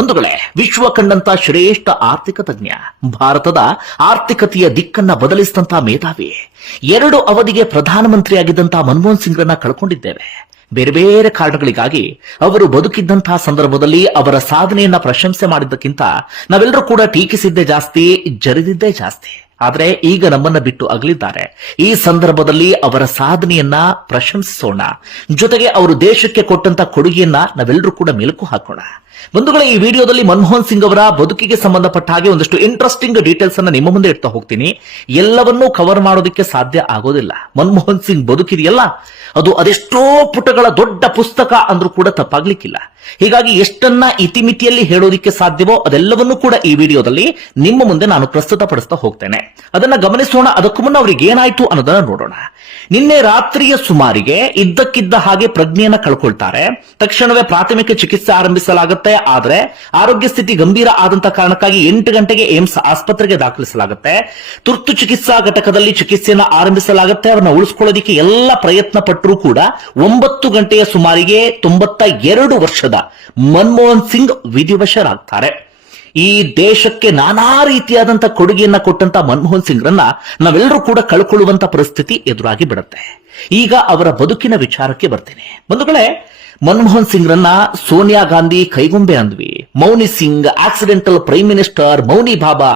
ಬಂಧುಗಳೇ, ವಿಶ್ವ ಕಂಡಂತ ಶ್ರೇಷ್ಠ ಆರ್ಥಿಕ ತಜ್ಞ, ಭಾರತದ ಆರ್ಥಿಕತೆಯ ದಿಕ್ಕನ್ನ ಬದಲಿಸಿದಂತ ಮೇಧಾವಿ, ಎರಡು ಅವಧಿಗೆ ಪ್ರಧಾನಮಂತ್ರಿಯಾಗಿದ್ದಂತ ಮನಮೋಹನ್ ಸಿಂಗ್ರನ್ನ ಕಳ್ಕೊಂಡಿದ್ದೇವೆ. ಬೇರೆ ಬೇರೆ ಕಾರಣಗಳಿಗಾಗಿ ಅವರು ಬದುಕಿದ್ದಂತಹ ಸಂದರ್ಭದಲ್ಲಿ ಅವರ ಸಾಧನೆಯನ್ನ ಪ್ರಶಂಸೆ ಮಾಡಿದ್ದಕ್ಕಿಂತ ನಾವೆಲ್ಲರೂ ಕೂಡ ಟೀಕಿಸಿದ್ದೇ ಜಾಸ್ತಿ, ಜರಿದಿದ್ದೇ ಜಾಸ್ತಿ. ಆದ್ರೆ ಈಗ ನಮ್ಮನ್ನ ಬಿಟ್ಟು ಅಗಲಿದ್ದಾರೆ. ಈ ಸಂದರ್ಭದಲ್ಲಿ ಅವರ ಸಾಧನೆಯನ್ನ ಪ್ರಶಂಸಿಸೋಣ. ಜೊತೆಗೆ ಅವರು ದೇಶಕ್ಕೆ ಕೊಟ್ಟಂತ ಕೊಡುಗೆಯನ್ನ ನಾವೆಲ್ಲರೂ ಕೂಡ ಮೆಲುಕು ಹಾಕೋಣ. ಬಂಧುಗಳ, ಈ ವಿಡಿಯೋದಲ್ಲಿ ಮನಮೋಹನ್ ಸಿಂಗ್ ಅವರ ಬದುಕಿಗೆ ಸಂಬಂಧಪಟ್ಟ ಹಾಗೆ ಒಂದಷ್ಟು ಇಂಟ್ರೆಸ್ಟಿಂಗ್ ಡೀಟೇಲ್ಸ್ ಅನ್ನ ನಿಮ್ಮ ಮುಂದೆ ಇಡ್ತಾ ಹೋಗ್ತೀನಿ. ಎಲ್ಲವನ್ನೂ ಕವರ್ ಮಾಡೋದಕ್ಕೆ ಸಾಧ್ಯ ಆಗೋದಿಲ್ಲ. ಮನಮೋಹನ್ ಸಿಂಗ್ ಬದುಕಿದೆಯಲ್ಲ? ಅದು ಅದೆಷ್ಟೋ ಪುಟಗಳ ದೊಡ್ಡ ಪುಸ್ತಕ ಅಂದ್ರೂ ಕೂಡ ತಪ್ಪಾಗ್ಲಿಕ್ಕಿಲ್ಲ. ಹೀಗಾಗಿ ಎಷ್ಟನ್ನ ಇತಿಮಿತಿಯಲ್ಲಿ ಹೇಳೋದಿಕ್ಕೆ ಸಾಧ್ಯವೋ ಅದೆಲ್ಲವನ್ನೂ ಕೂಡ ಈ ವಿಡಿಯೋದಲ್ಲಿ ನಿಮ್ಮ ಮುಂದೆ ನಾನು ಪ್ರಸ್ತುತಪಡಿಸ್ತಾ ಹೋಗ್ತೇನೆ. ಅದನ್ನ ಗಮನಿಸೋಣ, ಅದಕ್ಕೂ ಮುನ್ನ ಅವರಿಗೆ ಏನಾಯ್ತು ಅನ್ನೋದನ್ನ ನೋಡೋಣ. ನಿನ್ನೆ ರಾತ್ರಿಯ ಸುಮಾರಿಗೆ ಇದ್ದಕ್ಕಿದ್ದ ಹಾಗೆ ಪ್ರಜ್ಞೆಯನ್ನ ಕಳ್ಕೊಳ್ತಾರೆ. ತಕ್ಷಣವೇ ಪ್ರಾಥಮಿಕ ಚಿಕಿತ್ಸೆ ಆರಂಭಿಸಲಾಗುತ್ತೆ, ಆದರೆ ಆರೋಗ್ಯ ಸ್ಥಿತಿ ಗಂಭೀರ ಆದಂತ ಕಾರಣಕ್ಕಾಗಿ ಎಂಟು ಗಂಟೆಗೆ ಏಮ್ಸ್ ಆಸ್ಪತ್ರೆಗೆ ದಾಖಲಿಸಲಾಗುತ್ತೆ. ತುರ್ತು ಚಿಕಿತ್ಸಾ ಘಟಕದಲ್ಲಿ ಚಿಕಿತ್ಸೆಯನ್ನ ಆರಂಭಿಸಲಾಗುತ್ತೆ, ಅವರನ್ನ ಉಳಿಸ್ಕೊಳ್ಳೋದಿಕ್ಕೆ ಎಲ್ಲ ಪ್ರಯತ್ನ ಪಟ್ಟರೂ ಕೂಡ ಒಂಬತ್ತು ಗಂಟೆಯ ಸುಮಾರಿಗೆ ತೊಂಬತ್ತ ಎರಡು ವರ್ಷದ ಮನಮೋಹನ್ ಸಿಂಗ್ ವಿಧಿವಶರಾಗ್ತಾರೆ. ಈ ದೇಶಕ್ಕೆ ನಾನಾ ರೀತಿಯಾದಂತ ಕೊಡುಗೆಯನ್ನ ಕೊಟ್ಟಂತ ಮನಮೋಹನ್ ಸಿಂಗ್ರನ್ನ ನಾವೆಲ್ಲರೂ ಕೂಡ ಕಳ್ಕೊಳ್ಳುವಂತ ಪರಿಸ್ಥಿತಿ ಎದುರಾಗಿ ಬಿಡುತ್ತೆ. ಈಗ ಅವರ ಬದುಕಿನ ವಿಚಾರಕ್ಕೆ ಬರ್ತೇನೆ. ಬಂಧುಗಳೇ, ಮನಮೋಹನ್ ಸಿಂಗ್ರನ್ನ ಸೋನಿಯಾ ಗಾಂಧಿ ಕೈಗೊಂಬೆ ಅಂದ್ವಿ. ಮೌನಿ ಸಿಂಗ್ ಆಕ್ಸಿಡೆಂಟಲ್ ಪ್ರೈಮ್ ಮಿನಿಸ್ಟರ್ ಮೌನಿ ಬಾಬಾ.